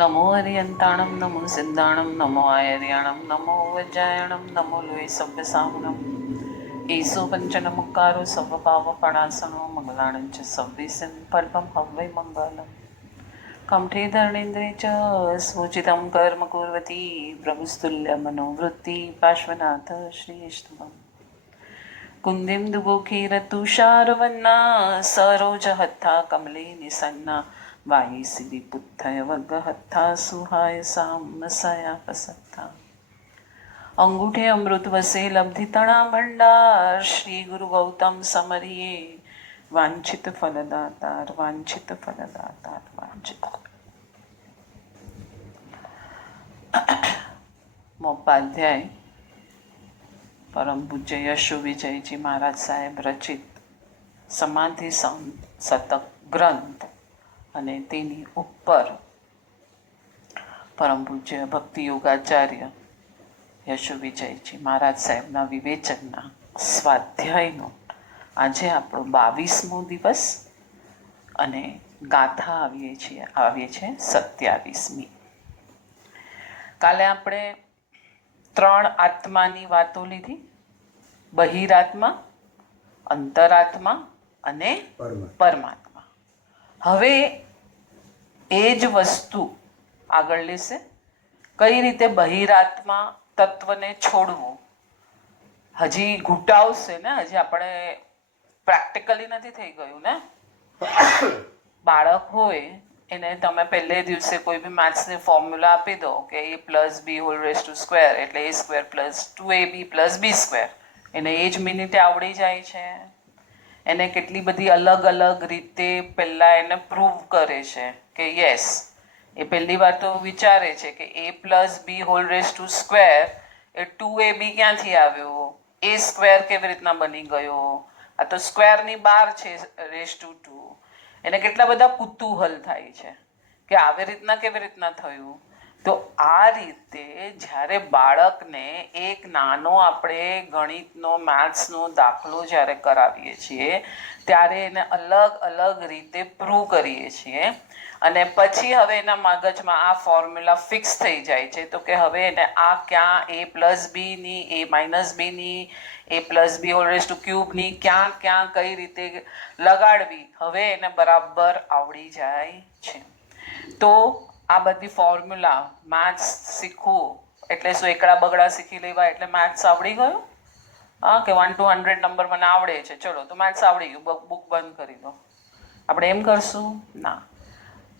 નમો હરિયંતાણમ નમો સિદ્ધાણમ નમો આયર્યાણમ નમો વજ્જાયણમ નમો લોય સભ્ય સામનમ ઈસો પંચન મુક્કારો સર્વ પાવ પણાસનો મંગલાણં ચ સવ્વીસન પલ્પમ હવૈ મંગલમ કંઠે ધર્ણેન્દ્રે ચ સ્મુચિતમ કર્મ કુર્વતી પ્રભુસ્તુલ્ય મનોવૃત્તિ પાર્શ્વનાથ શ્રીષ્ઠમ કુંદિમ દુબોખીરતુષારવન્ના સરોજહત્થા કમલે નિસન્ના વાયી સિદ્ધિ પુત્થય વગહત્થા સુહાય સામસયા પસત્થા અંગૂઠે અમૃત વસે લબ્ધિતણા ભંડાર શ્રી ગુરુ ગૌતમ સમરિયે વાંછિત ફલદાતાર વાંછિત ફલદાતાર વાંછિત મોપાધ્યાય પરમ પૂજ્ય યશુ વિજયજી મહારાજ સાહેબ રચિત સમાધિ શતક ગ્રંથ અને તેની ઉપર પરમ પૂજ્ય ભક્તિ યોગાચાર્ય યશુ વિજયજી મહારાજ સાહેબના વિવેચનના સ્વાધ્યાયનો આજે આપણો 22મો દિવસ અને ગાથા આવીએ છીએ 27મી. કાલે આપણે 3 આત્માની વાતો લીધી, બહિરાત્મા, અંતરાત્મા અને પરમાત્મા. હવે એ જ વસ્તુ આગળ લેશે, કઈ રીતે બહિરાત્મા તત્વને છોડવું. હજી ઘૂંટાવશે ને, હજી આપણે પ્રેક્ટિકલી નથી થઈ ગયું ને. બાળક હોય એને તમે પહેલે દિવસે કોઈ બી મેથ્સની ફોર્મ્યુલા આપી દો કે a plus B whole raise to square એટલે a square plus 2ab plus B square, એને એ જ મિનિટે આવડી જાય છે. એને કેટલી બધી અલગ અલગ રીતે પહેલાં એને પ્રૂવ કરે છે કે યસ, એ પહેલી વાર તો વિચારે છે કે a plus B whole raise to square એ 2ab ક્યાંથી આવ્યો, એ સ્ક્વેર કેવી રીતના બની ગયો, આ તો સ્ક્વેરની બહાર છે રેઝ ટુ 2. એને કેટલા બધા કુતૂહલ થાય છે કે આવી રીતના કેવી રીતના થયું. તો આ રીતે જ્યારે બાળકને એક નાનો આપણે ગણિતનો મેથ્સનો દાખલો જ્યારે કરાવીએ છીએ ત્યારે એને અલગ અલગ રીતે પ્રૂવ કરીએ છીએ અને પછી હવે એના મગજમાં આ ફોર્મ્યુલા ફિક્સ થઈ જાય છે. તો કે હવે એને આ ક્યાં a પ્લસ બીની, a માઇનસ બીની, a plus B whole raise to ક્યુબની ક્યાં ક્યાં કઈ રીતે લગાડવી હવે એને બરાબર આવડી જાય છે. તો આ બધી ફોર્મ્યુલા મેથ્સ શીખવું એટલે શું એકડા બગડા શીખી લેવા એટલે મેથ્સ આવડી ગયું? હા, કે 1 to 100 નંબર મને આવડે છે, ચલો તો મેથ્સ આવડી ગયું, બુક બંધ કરી દો. આપણે એમ કરશું ના.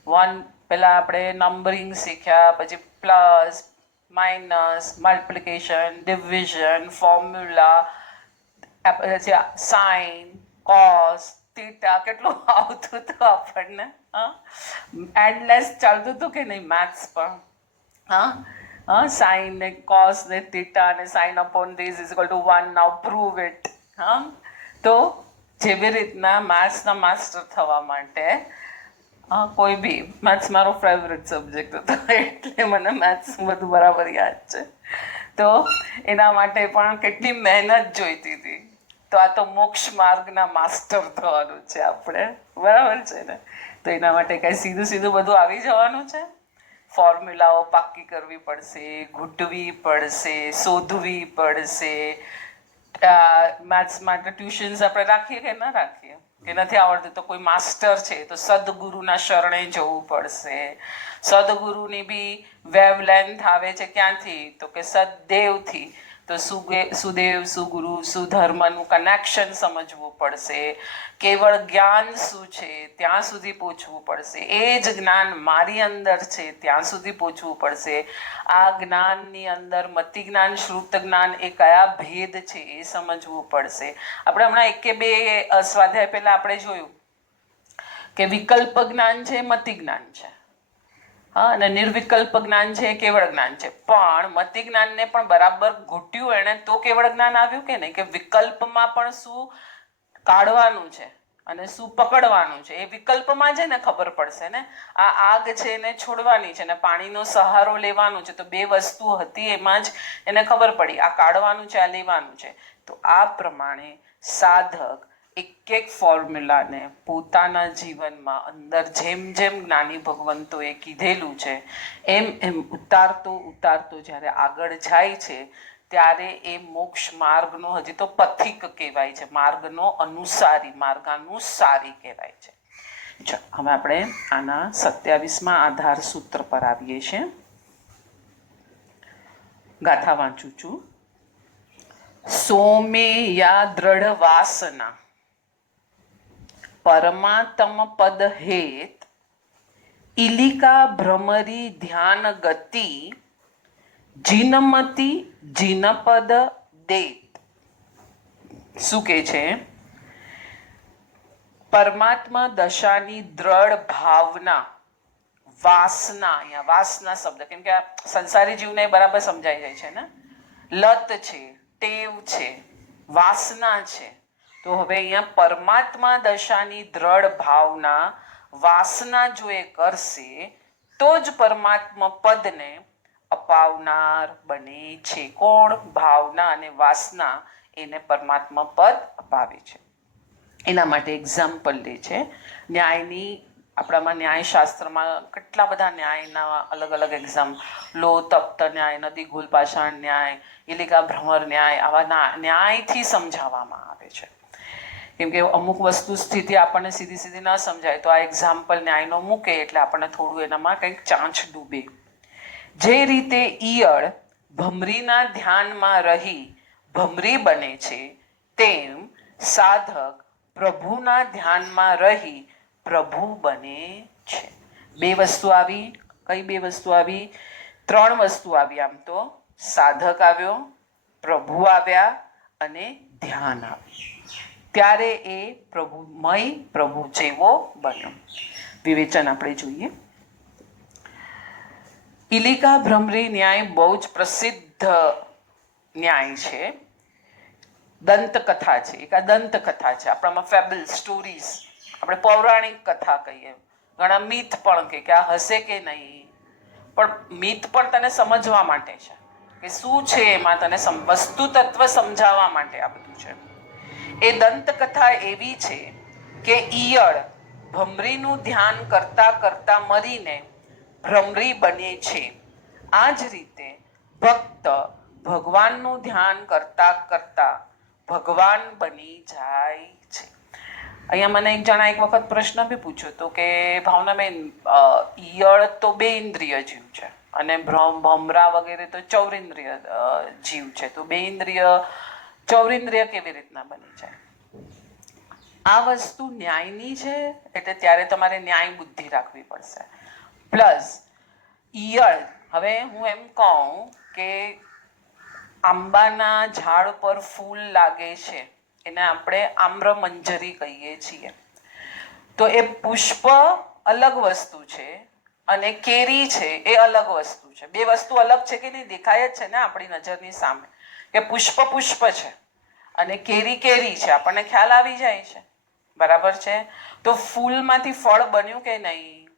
1 પહેલાં આપણે નંબરિંગ શીખ્યા, પછી plus, minus, multiplication, division, formula, પછી સાઇન, કોસ, થીટા, કેટલું આવતું હતું આપણને. હા, એન્ડલેસ ચાલતું હતું કે નહીં મેથ્સ પણ. હા, સાઇન ને કોસ ને થીટા ને sine upon this is equal to 1, now prove it. હા, તો જેવી રીતના મેથ્સના માસ્ટર થવા માટે કોઈ બી, મેથ્સ મારો ફેવરેટ સબ્જેક્ટ હતો એટલે મને મેથ્સ બધું બરાબર યાદ છે. તો એના માટે પણ કેટલી મહેનત જોઈતી હતી. તો આ તો મોક્ષ માર્ગના માસ્ટર થવાનું છે આપણે, બરાબર છે ને. તો એના માટે કંઈ સીધું સીધું બધું આવી જવાનું છે. ફોર્મ્યુલાઓ પાક્કી કરવી પડશે, ઘૂંટવી પડશે, શોધવી પડશે. મેથ્સ માટે ટ્યુશન્સ આપણે રાખીએ કે ના રાખીએ, કે નથી આવડતું તો કોઈ માસ્ટર છે તો સદગુરુના શરણે જવું પડશે. સદગુરુની બી વેવ લેન્થ આવે છે ક્યાંથી, તો કે સદદેવથી. તો સુદેવ, સુગુરુ, સુધર્મનું કનેક્શન સમજવું પડશે. કેવળ જ્ઞાન શું છે ત્યાં સુધી પહોંચવું પડશે. એ જ જ્ઞાન મારી અંદર છે ત્યાં સુધી પહોંચવું પડશે. આ જ્ઞાનની અંદર મતિ જ્ઞાન, શ્રુત જ્ઞાન એ કયા ભેદ છે એ સમજવું પડશે. આપણે હમણાં 1 કે 2 સ્વાધ્યાય પહેલાં આપણે જોયું કે વિકલ્પ જ્ઞાન છે, મતિ જ્ઞાન છે. હા, અને નિર્વિકલ્પ જ્ઞાન છે, કેવળ જ્ઞાન છે. પણ મતિ જ્ઞાનને પણ બરાબર ઘૂંટ્યું એણે તો કેવળ જ્ઞાન આવ્યું કે નહીં, કે વિકલ્પમાં પણ શું કાઢવાનું છે અને શું પકડવાનું છે એ વિકલ્પમાં છે ને ખબર પડશે ને. આ આગ છે એને છોડવાની છે ને પાણીનો સહારો લેવાનો છે, તો 2 વસ્તુ હતી એમાં જ એને ખબર પડી આ કાઢવાનું છે આ લેવાનું છે. તો આ પ્રમાણે સાધક એક એક ફોર્મ્યુલાને પોતાના જીવનમાં અંદર જેમ જેમ જ્ઞાની ભગવંતોએ કીધેલું છે એમ એમ ઉતારતો ઉતારતો જ્યારે આગળ જાય છે ત્યારે એ મોક્ષ માર્ગનો હજી તો પથિક કહેવાય છે, માર્ગનો અનુસારી, માર્ગાનુસારી કહેવાય છે. હવે આપણે આના 27માં આધાર સૂત્ર પર આવીએ છીએ. ગાથા વાંચું છું. સોમે યા દ્રઢ વાસના પરમાત્મ પદ હેત ઇલિકા ભ્રમરી ધ્યાન ગતિ જીનમતી જીનપદ દેત. શું કે છે? પરમાત્મા દશાની દ્રઢ ભાવના, વાસના, અહીંયા વાસના શબ્દ કેમ કે આ સંસારી જીવને બરાબર સમજાઈ જાય છે ને, લત છે, ટેવ છે, વાસના છે. તો હવે અહીંયા પરમાત્મા દશાની દ્રઢ ભાવના, વાસના જો એ કરશે તો જ પરમાત્મા પદને અપાવનાર બને છે. કોણ? ભાવના અને વાસના એને પરમાત્મા પદ અપાવે છે. એના માટે એક્ઝામ્પલ લે છે ન્યાયની. આપણામાં ન્યાયશાસ્ત્રમાં કેટલા બધા ન્યાયના અલગ અલગ એક્ઝામ, લો તપ્ત ન્યાય, નદી ઘોલ પાષાણ ન્યાય, ઇલિકા ભ્રમર ન્યાય, આવા ન્યાયથી સમજાવવામાં આવે છે. કેમ કે અમુક વસ્તુ સ્થિતિ આપણને સીધી સીધી ન સમજાય તો આ એક્ઝામ્પલ ન્યાયનો મૂકે એટલે આપણને થોડું એનામાં કંઈક ચાંચ ડૂબે. જે રીતે ઈયળ ભમરીના ધ્યાનમાં રહી ભમરી બને છે તેમ સાધક પ્રભુના ધ્યાનમાં રહી પ્રભુ બને છે. બે વસ્તુ આવી. કઈ બે વસ્તુ આવી? 3 વસ્તુ આવી. આમ તો સાધક આવ્યો, પ્રભુ આવ્યા અને ધ્યાન આવ્યું. ત્યારે એ પ્રભુમય, પ્રભુ જેવો બન્યો. વિવેચન આપણે જોઈએ. ઇલિકા ભ્રમરી ન્યાય બહુ જ પ્રસિદ્ધ ન્યાય છે. દંતકથા છે. એક આ દંતકથા છે. આપણામાં ફેબલ સ્ટોરીઝ, આપણે પૌરાણિક કથા કહીએ. ઘણા મિથ પણ કે આ હશે કે નહીં, પણ મિથ પણ તને સમજવા માટે છે કે શું છે એમાં, તને વસ્તુ તત્વ સમજાવવા માટે આ બધું છે. એ દંતકથા એવી છે કે ઈયળ ભમરીનું ધ્યાન કરતા કરતા મરીને ભ્રમરી બને છે. આ જ રીતે ભક્ત ભગવાનનું ધ્યાન કરતા કરતા ભગવાન બની જાય છે. અહીંયા મને એક જણા એક વખત પ્રશ્ન બી પૂછ્યો હતો કે ભાવનાબેન, ઈયળ તો 2 ઇન્દ્રિય જીવ છે અને ભમરા વગેરે તો ચૌરિન્દ્રિય જીવ છે, તો 2 ઇન્દ્રિય ચૌરિન્દ્રિય કેવી રીતના બની જાય? આ વસ્તુ ન્યાયની છે એટલે ત્યારે તમારે ન્યાય બુદ્ધિ રાખવી પડશે. પ્લસ ઈયળ, હવે હું એમ કહું કે આંબાના ઝાડ પર ફૂલ લાગે છે એને આપણે આમ્રમંજરી કહીએ છીએ. તો એ પુષ્પ અલગ વસ્તુ છે અને કેરી છે એ અલગ વસ્તુ છે. 2 વસ્તુ અલગ છે કે નહીં? દેખાય જ છે ને આપણી નજરની સામે કે પુષ્પ પુષ્પ છે અને કેરી કેરી છે, આપણને ખ્યાલ આવી જાય છે. બરાબર છે? તો ફૂલમાંથી ફળ બન્યું કે નહીં?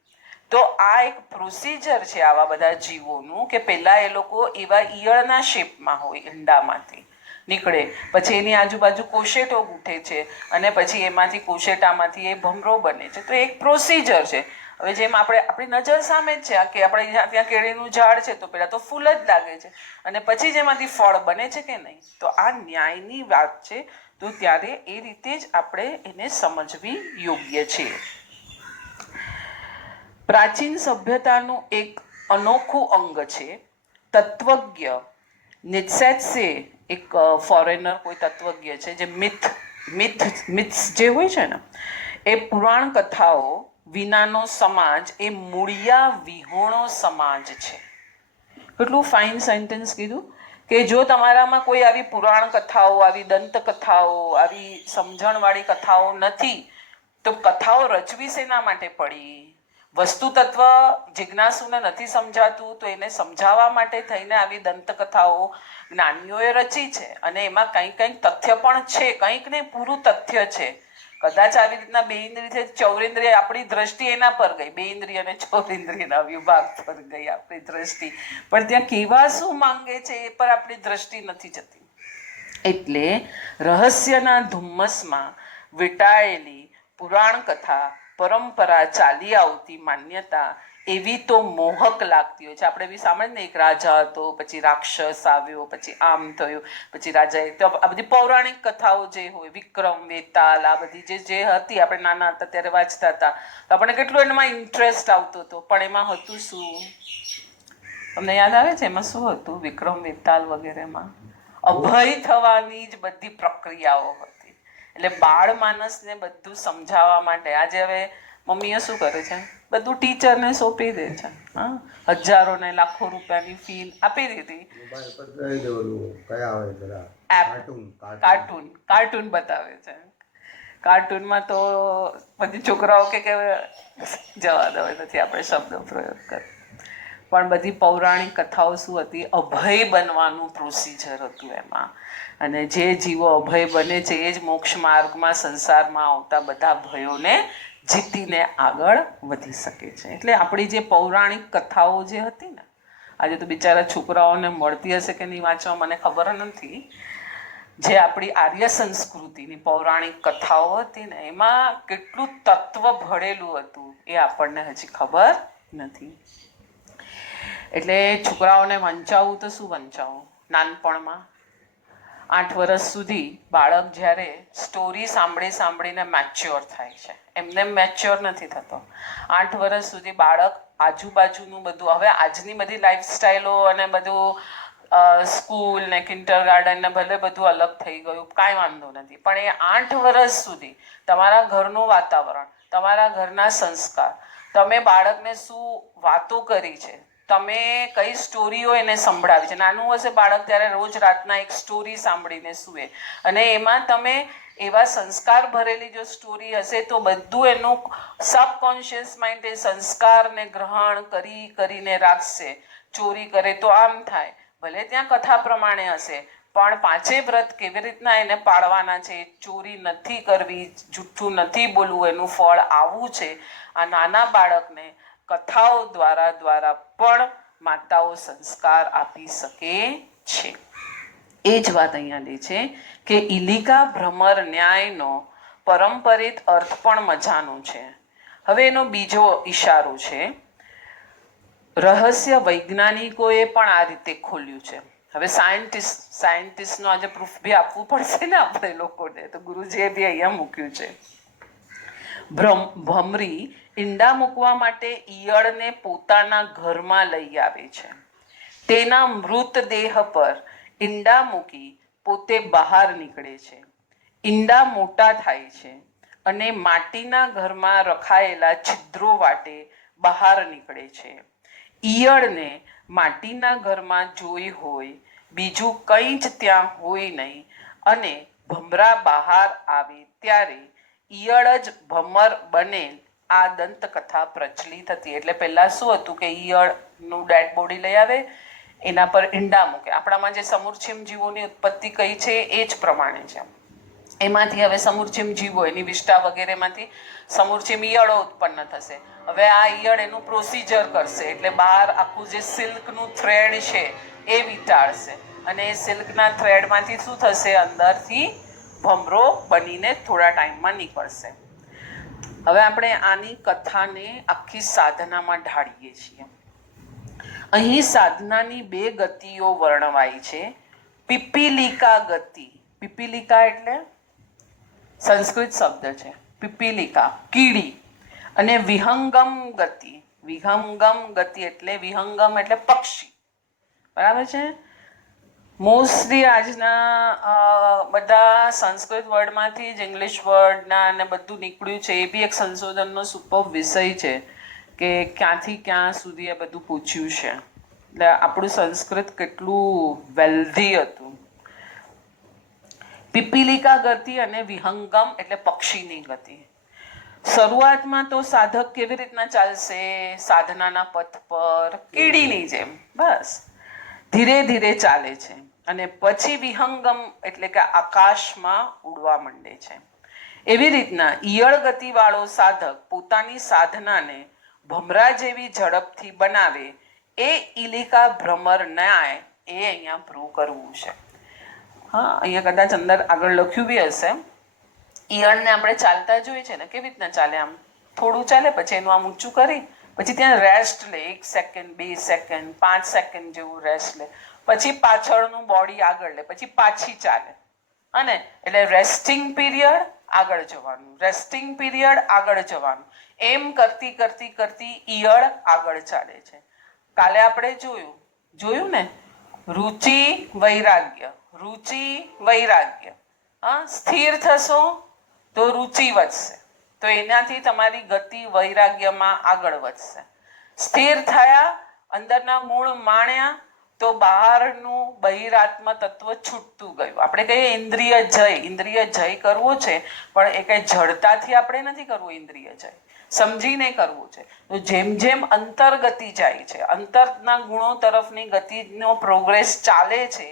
તો આ એક પ્રોસિજર છે આવા બધા જીવોનું કે પહેલા એ લોકો એવા ઈયળના શેપમાં હોય, ઈંડામાંથી નીકળે, પછી એની આજુબાજુ કોશેટો ઉઠે છે અને પછી એમાંથી કોશેટામાંથી એ ભમરો બને છે. તો એક પ્રોસિજર છે. હવે જેમ આપણી નજર સામે જ છે કે આપણે ત્યાં કેળીનું ઝાડ છે તો પહેલાં તો ફૂલ જ લાગે છે અને પછી જેમાંથી ફળ બને છે કે નહીં. તો આ ન્યાયની વાત છે. તો ત્યારે એ રીતે જ આપણે એને સમજવી યોગ્ય છે. પ્રાચીન સભ્યતાનું એક અનોખું અંગ છે તત્વજ્ઞ. નિત્સેત્સે એક ફોરેનર કોઈ તત્વજ્ઞ છે જે મિથ્સ જે હોય છે ને એ પુરાણ કથાઓ વિનાનો સમાજ એ મૂળિયા વિહોણો સમાજ છે. કેટલું ફાઇન સેન્ટેન્સ કીધું કે જો તમારામાં કોઈ આવી પુરાણ કથાઓ, આવી દંતકથાઓ, આવી સમજણવાળી કથાઓ નથી તો કથાઓ રચવી શેના માટે પડી? વસ્તુ તત્વ જિજ્ઞાસુને નથી સમજાતું તો એને સમજાવવા માટે થઈને આવી દંતકથાઓ જ્ઞાનીઓએ રચી છે અને એમાં કંઈક કંઈક તથ્ય પણ છે, કંઈક ને પૂરું તથ્ય છે. કદાચ આવી રીતના 2 ઇન્દ્રિય ચૌરિન્દ્રિય, આપણી દ્રષ્ટિ એના પર ગઈ, 2 ઇન્દ્રિય અને ચૌરિન્દ્રિયના વિભાગ પર ગઈ આપણી દ્રષ્ટિ, પણ ત્યાં કેવા શું માંગે છે એ પર આપણી દ્રષ્ટિ નથી જતી. એટલે રહસ્યના ધુમ્મસમાં વીંટાયેલી પુરાણ કથા પરંપરા ચાલી આવતી માન્યતા એવી તો મોહક લાગતી હોય છે. આપણે બી સાંભળે ને, એક રાજા હતો, પછી રાક્ષસ આવ્યો, પછી આમ થયું, પછી રાજાએ તો આ બધી પૌરાણિક કથાઓ જે હોય, વિક્રમ વેતાલ, આ બધી જે હતી, આપણે નાના હતા ત્યારે વાંચતા હતા, તો આપણને કેટલું એમાં ઇન્ટરેસ્ટ આવતો હતો. પણ એમાં હતું શું? તમને યાદ આવે છે એમાં શું હતું? વિક્રમ વેતાલ વગેરેમાં અભય થવાની જ બધી પ્રક્રિયાઓ હતી. એટલે બાળ માનસને બધું સમજાવવા માટે આજે હવે મમ્મીઓ શું કરે છે? બધું ટીચરને સોંપી દે છે. હા, હજારો ને લાખો રૂપિયાની ફી આપી દીધી, કાર્ટૂન બતાવે છે. કાર્ટૂનમાં તો બધી છોકરાઓ કે જવા દો, નથી આપણે શબ્દો પ્રયોગ કરે. પણ બધી પૌરાણિક કથાઓ શું હતી? અભય બનવાનું પ્રોસિજર હતું એમાં. અને જે જીવો અભય બને છે એ જ મોક્ષ માર્ગમાં, સંસારમાં આવતા બધા ભયોને જીતીને આગળ વધી શકે છે. એટલે આપણી જે પૌરાણિક કથાઓ જે હતી ને, આજે તો બિચારા છોકરાઓને મળતી હશે કે નહીં વાંચવા મને ખબર નથી. જે આપણી આર્ય સંસ્કૃતિની પૌરાણિક કથાઓ હતી ને, એમાં કેટલું તત્વ ભળેલું હતું એ આપણને હજી ખબર નથી. એટલે છોકરાઓને વંચાવવું તો શું વંચાવવું? નાનપણમાં 8 વર્ષ સુધી બાળક જ્યારે સ્ટોરી સાંભળીને મેચ્યોર થાય છે, એમને મેચ્યોર નથી થતો. 8 વર્ષ સુધી બાળક આજુબાજુનું બધું, હવે આજની બધી લાઈફસ્ટાઈલો અને બધું સ્કૂલ ને કિન્ડરગાર્ટન ને ભલે બધું અલગ થઈ ગયું, કાંઈ વાંધો નથી, પણ એ 8 વર્ષ સુધી તમારા ઘરનું વાતાવરણ, તમારા ઘરના સંસ્કાર, તમે બાળકને શું વાતો કરી છે, તમે કઈ સ્ટોરીઓ એને સંભળાવી છે. નાનું હશે બાળક ત્યારે રોજ રાતના એક સ્ટોરી સાંભળીને સૂવે, અને એમાં તમે એવા સંસ્કાર ભરેલી જો સ્ટોરી હશે તો બધું એનું સબકોન્શિયસ માઇન્ડ એ સંસ્કારને ગ્રહણ કરીને રાખશે. ચોરી કરે તો આમ થાય, ભલે ત્યાં કથા પ્રમાણે હશે, પણ 5 વ્રત કેવી રીતના એને પાળવાના છે, ચોરી નથી કરવી, જૂઠું નથી બોલવું, એનું ફળ આવું છે. આ નાના બાળકને કથાઓ દ્વારા પણ માતાઓ સંસ્કાર આપી શકે છે. એ જ વાત અહીંયા લે છે કે ઇલિકા ભ્રમર ન્યાયનો પરંપરિત અર્થ પણ મજાનો છે. હવે એનો બીજો ઈશારો છે, રહસ્ય વૈજ્ઞાનિકોએ પણ આ રીતે ખોલ્યું છે. હવે સાયન્ટિસ્ટનો આજે પ્રૂફ બી આપવું પડશે ને આપણે લોકોને, તો ગુરુજીએ બી અહીંયા મૂક્યું છે. ભમરી ઈંડા મૂકવા માટે ઈયળને પોતાના ઘરમાં લઈ આવે છે. તેના મૃતદેહ પર ઈંડા મૂકી પોતે બહાર નીકળે છે. ઈંડા મોટા થાય છે અને માટીના ઘરમાં રખાયેલા છિદ્રો વાટે બહાર નીકળે છે. ઈયળને માટીના ઘરમાં જોઈ હોય, બીજું કંઈ જ ત્યાં હોય નહીં, અને ભમરા બહાર આવે ત્યારે ઈયળ જ ભમર બને. આ દંતકથા પ્રચલિત હતી. એટલે પહેલા શું હતું કે ઈયળનું ડેડ બોડી લઈ આવે, એના પર ઈંડા મૂકે. આપણામાં જે સમૂરછીમ જીવોની ઉત્પત્તિ કઈ છે એ જ પ્રમાણે છે. એમાંથી હવે સમૂરછીમ જીવો, એની વિષ્ટા વગેરેમાંથી સમૂરછીમ ઈયળો ઉત્પન્ન થશે. હવે આ ઈયળ એનું પ્રોસિજર કરશે, એટલે બહાર આખું જે સિલ્કનું થ્રેડ છે એ વીંટાળશે, અને એ સિલ્કના થ્રેડમાંથી શું થશે? અંદરથી ભમરો બનીને થોડા ટાઈમમાં નીકળશે. હવે આપણે આની કથાને આખી સાધનામાં ઢાળીએ છીએ. અહીં સાધનાની 2 ગતિઓ વર્ણવાઈ છે. પિપીલિકા ગતિ. પિપીલિકા એટલે સંસ્કૃત શબ્દ છે, પિપીલિકા કીડી. અને વિહંગમ ગતિ. વિહંગમ ગતિ એટલે વિહંગમ એટલે પક્ષી, બરાબર છે. મોસ્ટલી આજના બધા સંસ્કૃત વર્ડમાંથી જ ઇંગ્લિશ વર્ડના અને બધું નીકળ્યું છે. એ બી એક સંશોધનનો સુપર વિષય છે કે ક્યાંથી ક્યાં સુધી એ બધું પૂછ્યું છે. એટલે આપણું સંસ્કૃત કેટલું વેલ્ધી હતું. પિપીલિકા ગતિ અને વિહંગમ એટલે પક્ષીની ગતિ. શરૂઆતમાં તો સાધક કેવી રીતના ચાલશે? સાધનાના પથ પર કીડીની જેમ, બસ ધીરે ધીરે ચાલે છે. અને પછી વિહંગમ એટલે કે આકાશમાં ઉડવા માંડે છે. એવી રીતના ઈયળ ગતિવાળો સાધક પોતાની સાધનાને ભમરા જેવી ઝડપથી બનાવે, એ ઇલિકા ભ્રમર ન્યાય એ અહીંયા પ્રૂવ કરવું છે. હા, અહીંયા કદાચ અંદર આગળ લખ્યું બી હશે ઈયળને આપણે ચાલતા જોઈએ છે ને, કેવી રીતના ચાલે, આમ થોડું ચાલે પછી એનું આમ ઊંચું કરી પછી ત્યાં રેસ્ટ લે, 1 સેકન્ડ 2 સેકન્ડ 5 સેકન્ડ જેવું રેસ્ટ લે, પછી પાછળનું બોડી આગળ લે, પછી પાછી ચાલે. અને એટલે રેસ્ટિંગ પીરિયડ આગળ જવાનું, રેસ્ટિંગ પીરિયડ આગળ જવાનું, એમ કરતી કરતી કરતી ઈયળ આગળ ચાલે છે. કાલે આપણે જોયું ને, રુચિ વૈરાગ્ય, રુચિ વૈરાગ્ય. સ્થિર થશો તો રુચિ વધશે, તો એનાથી તમારી ગતિ વૈરાગ્યમાં આગળ વધશે. સ્થિર થયા, અંદરના ગુણ માણ્યા, તો બહારનું બહિરાત્મ તત્વ છૂટતું ગયું. આપણે કહીએ ઇન્દ્રિય જય કરવો છે, પણ એ કઈ જડતાથી આપણે નથી કરવું. ઇન્દ્રિય જય સમજીને કરવું છે. તો જેમ જેમ અંતર્ગતિ જાય છે, અંતરના ગુણો તરફની ગતિનો પ્રોગ્રેસ ચાલે છે,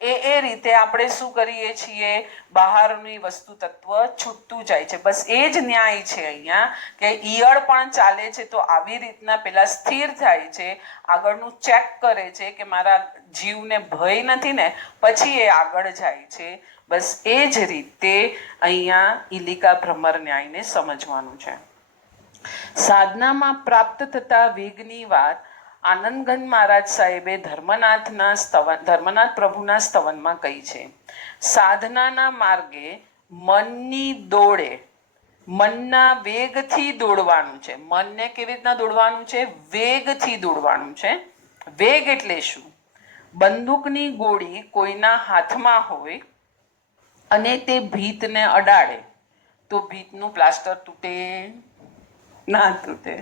એ રીતે આપણે શું કરીએ છીએ, બહારની વસ્તુ તત્વ છૂટતું જાય છે. બસ એ જ ન્યાય છે અહીંયા, કે ઈયળ પણ ચાલે છે તો આવી રીતના પેલા સ્થિર થાય છે, આગળનું ચેક કરે છે કે મારા જીવને ભય નથી ને, પછી એ આગળ જાય છે. બસ એ જ રીતે અહીંયા ઇલિકા ભ્રમર ન્યાયને સમજવાનું છે. સાધનામાં પ્રાપ્ત થતા વેગની વાત આનંદગંજ મહારાજ સાહેબે ધર્મનાથ પ્રભુના સ્તવનમાં કહી છે. સાધનાના માર્ગે મનની દોડે, મનના વેગથી દોડવાનું છે. મનને કેવી રીતના દોડવાનું છે? વેગથી દોડવાનું છે. વેગ એટલે શું? બંદૂકની ગોળી કોઈના હાથમાં હોય અને તે ભીતને અડાડે તો ભીતનું પ્લાસ્ટર તૂટે? ના તૂટે.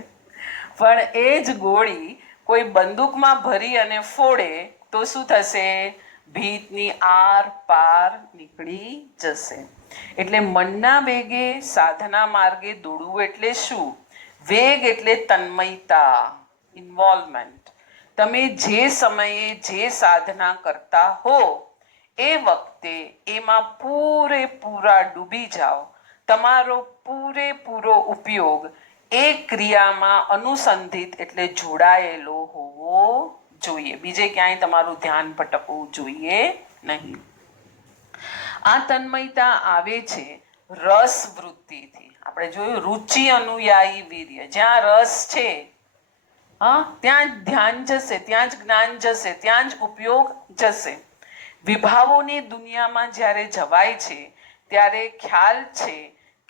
પણ એ જ ગોળી કોઈ બંદૂકમાં ભરી અને ફોડે તો શું થશે? ભીતની આર પાર નીકળી જશે. એટલે મનના વેગે સાધના માર્ગે દોડવું એટલે શું? વેગ એટલે તન્મયતા, ઇન્વોલ્વમેન્ટ. તમે જે સમયે જે સાધના કરતા હો એ વખતે એમાં પૂરેપૂરા ડૂબી જાઓ. તમારો પૂરેપૂરો ઉપયોગ એ ક્રિયામાં અનુસંધિત એટલે જોડાયેલો હોવો જોઈએ. બીજે ક્યાંય તમારું ધ્યાન ભટકવું જોઈએ નહીં. આ તન્મયતા આવે છે રસ વૃત્તિથી. આપણે જોયું રુચિ અનુયાયી વીર્ય. જ્યાં રસ છે ત્યાં જ ધ્યાન જશે, ત્યાં જ જ્ઞાન જશે, ત્યાં જ ઉપયોગ જશે. વિભાવોની દુનિયામાં જ્યારે જવાય છે ત્યારે ખ્યાલ છે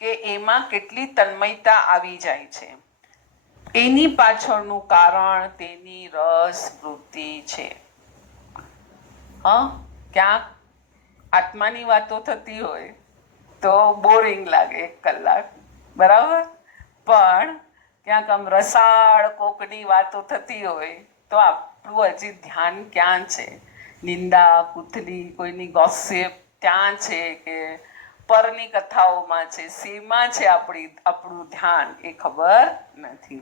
કે એમાં કેટલી તન્મયતા આવી જાય છે. એની પાછળનું કારણ તેની રસ વૃત્તિ છે. ક્યાંક આત્માની વાતો થતી હોય તો બોરિંગ લાગે 1 કલાક, બરાબર. પણ ક્યાંક આમ રસાળ કોકની વાતો થતી હોય તો આપણું હજી ધ્યાન ક્યાં છે? નિંદા કુથલી, કોઈની ગોસિપ ત્યાં છે કે પરની કથાઓમાં છે? શેમાં છે આપણું ધ્યાન? એ ખબર નથી.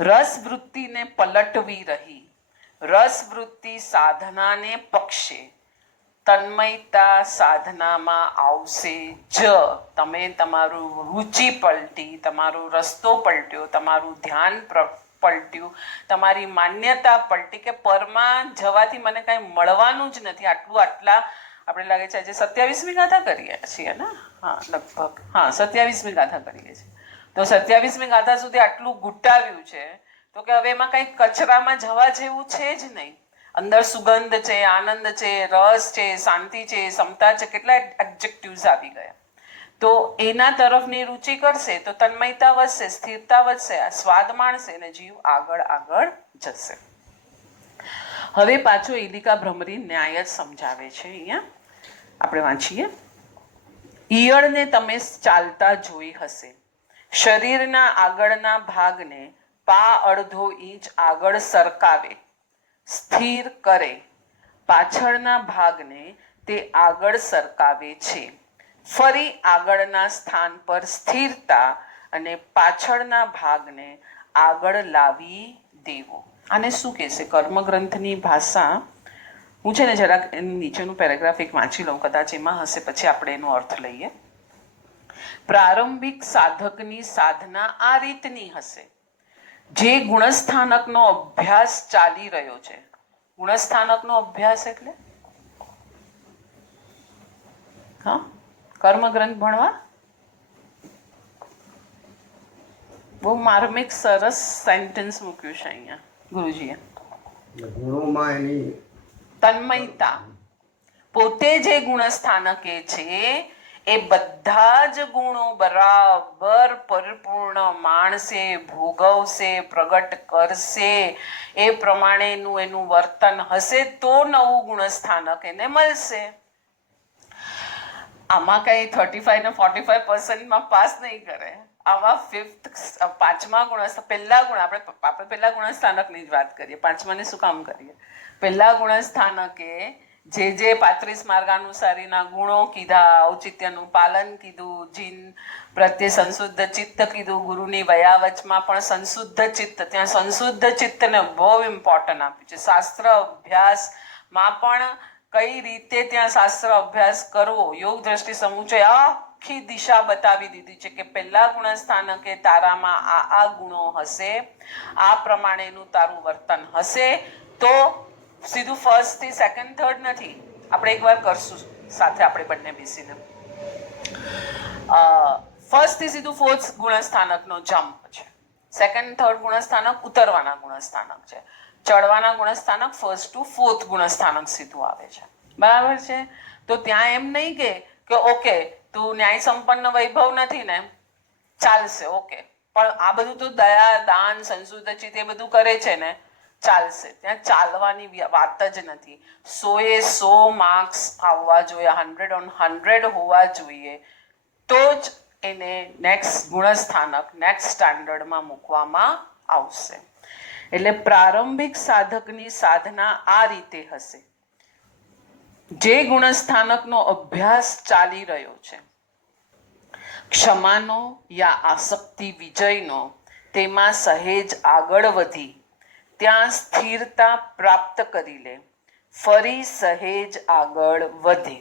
રસ વૃત્તિને પલટવી રહી, રસ વૃત્તિ સાધનાને પક્ષે, તન્મયતા સાધનામાં આવશે જ. તમે તમારું રુચિ પલટી, તમારો રસ્તો પલટ્યો, તમારું ધ્યાન પલટ્યું, તમારી માન્યતા પલટી કે પરમાં જવાથી મને કાંઈ મળવાનું જ નથી. આટલા આપણે લાગે છે આજે 27મી ગાથા કરીએ છીએ ને? લગભગ 27મી ગાથા કરીએ છીએ. તો 27મી ગાથા સુધી આટલું ગુટાવ્યું છે તો કે હવે એમાં કંઈ કચરામાં જવા જેવું છે જ નહીં. અંદર સુગંધ છે, આનંદ છે, રસ છે, શાંતિ છે, સમતા છે, કેટલા એડજેક્ટિવ્સ આવી ગયા. તો એના તરફની રુચિ કરશે તો તન્મયતા વધશે, સ્થિરતા વધશે, સ્વાદ માણશે અને જીવ આગળ જશે. હવે પાછો ઇલિકા ભ્રમરી ન્યાય જ સમજાવે છે. અહીંયા આપણે વાંચીએ. ઈયળને તમે ચાલતા જોઈ હશે. શરીરના આગળના ભાગને પા અડધો ઇંચ આગળ સરકાવે, સ્થિર કરે. પાછળના ભાગને તે આગળ સરકાવે છે. ફરી આગળના સ્થાન પર સ્થિરતા અને પાછળના ભાગને આગળ લાવી દેવો. આને શું કહેશે? કર્મગ્રંથની ભાષા. હું છે ને જરાક એનું નીચેનું પેરેગ્રાફ એક વાંચી લઉં, કદાચ એમાં હશે, પછી આપણે એનો અર્થ લઈએ. પ્રારંભિક સાધકની સાધના આ રીતની હશે. જે ગુણસ્થાનકનો અભ્યાસ ચાલી રહ્યો છે. ગુણસ્થાનકનો અભ્યાસ એટલે કર્મગ્રંથ ભણવા બહુ માર્મિક સરસ સેન્ટેન્સ મૂક્યું છે અહીંયા ગુરુજીએ. ગુણોમાં એની તન્મયતા, પોતે જે ગુણસ્થાનકે છે એ બધા જ ગુણો બરાબર પરિપૂર્ણ માણસે, ભોગવશે, પ્રગટ કરશે, એ પ્રમાણેનું એનું વર્તન હશે તો નવું ગુણસ્થાનક એને મળશે. આમાં કઈ 35 ને 45% પાસ નહીં કરે. આમાં પાંચમા ગુણસ્થાન, પહેલા ગુણ, આપણે પહેલા ગુણસ્થાનકની જ વાત કરીએ, પાંચમાને શું કામ કરીએ. પહેલા ગુણસ્થાનકે જે 35 માર્ગાનુસારીના ગુણો કીધા, ઔચિત્યનું પાલન કીધું, જીન પ્રત્યે સંશુદ્ધ ચિત્ત કીધું, ગુરુની વયાવચમાં પણ સંશુદ્ધ ચિત્ત, ત્યાં સંશુદ્ધ ચિત્તને બહુ ઇમ્પોર્ટન્ટ આપ્યું છે. શાસ્ત્ર અભ્યાસમાં પણ કઈ રીતે ત્યાં શાસ્ત્ર અભ્યાસ કરવો, યોગ દ્રષ્ટિ સમુચય આખી દિશા બતાવી દીધી છે કે પહેલા ગુણસ્થાનકે તારામાં આ ગુણો હશે, આ પ્રમાણેનું તારું વર્તન હશે તો સીધું ફર્સ્ટ થી સેકન્ડ થર્ડ નથી. આપણે એકવાર કરશું સાથે, આપણે બંને બેસીને. ફર્સ્ટ થી સીધું ફોર્થ ગુણસ્થાનકનો જમ્પ છે. સેકન્ડ થર્ડ ગુણસ્થાનક ઉતરવાના ગુણસ્થાનક છે. ચડવાના ગુણસ્થાનક ફર્સ્ટ ટુ ફોર્થ ગુણસ્થાનક સીધું આવે છે. બરાબર છે? તો ત્યાં એમ નહીં કે ઓકે તું ન્યાય સંપન્ન વૈભવ નથી ને, ચાલશે, ઓકે, પણ આ બધું તો દયા, દાન, સંશુદ્ધ ચિત્ત એ બધું કરે છે ને, ચાલશે. ત્યાં ચાલવાની વાત જ નથી. 100 માર્ક્સ આવવા જોઈએ, 100 હોવા જોઈએ, તો જ એને નેક્સ્ટ ગુણસ્થાનક, નેક્સ્ટ સ્ટાન્ડર્ડમાં મૂકવામાં આવશે. એટલે પ્રારંભિક સાધકની સાધના આ રીતે હશે. જે ગુણસ્થાનકનો અભ્યાસ ચાલી રહ્યો છે, ક્ષમાનો યા આસક્તિ વિજયનો, તેમાં સહેજ આગળ વધી ત્યાં સ્થિરતા પ્રાપ્ત કરી લે, ફરી સહેજ આગળ વધે.